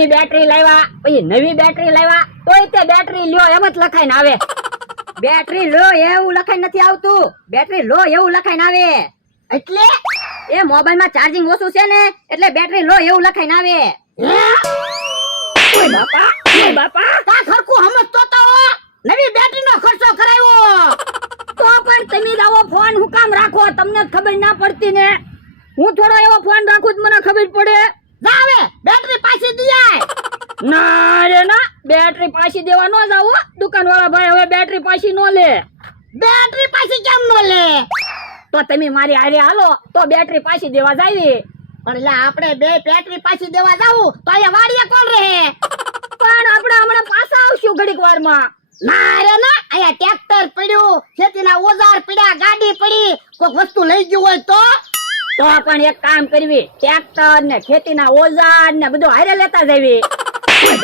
Battery લાવ્યા પછી નવી બેટરી લાવ્યા તોય તે બેટરી લ્યો એમ જ લખાઈને આવે. બેટરી લો એવું લખાઈને નથી આવતું, બેટરી લો એવું લખાઈને આવે. એટલે એ મોબાઈલ માં ચાર્જિંગ ઓછું છે ને એટલે બેટરી લો એવું લખાઈને આવે. ઓય બાપા તા ખરખું સમજતો તો નવી બેટરી નો ખર્ચો કરાવ્યો તો પણ તમે આવો ફોન હું કામ રાખો? તમને જ ખબર ના પડતી ને. હું થોડો એવો ફોન રાખું જ મને ખબર પડે. જાવે બેટરી પાછી દિયાય. ના રે ના, બેટરી પાછી દેવા નો જાવ. દુકાન વાળા ભાઈ હવે બેટરી પાછી નો લે. બેટરી પાછી કેમ નો લે? તો તમે મારી હારે હાલો તો બેટરી પાછી દેવા જાવી. પણ એટલે આપણે બે બેટરી પાછી દેવા જાવું તો અહીંયા વાડીએ કોણ રહે? પણ આપણે હમણાં પાછા આવશું ઘડીક વારમાં. ના રે ના, અહીંયા ટ્રેક્ટર પડ્યું, ખેતીના ઓજાર પડ્યા, ગાડી પડી, કોઈક વસ્તુ લઈ ગયું હોય તો પણ એક કામ કરવી, ટ્રેક્ટર ને ખેતીના ઓજાર ને બધું હારે લેતા જવી.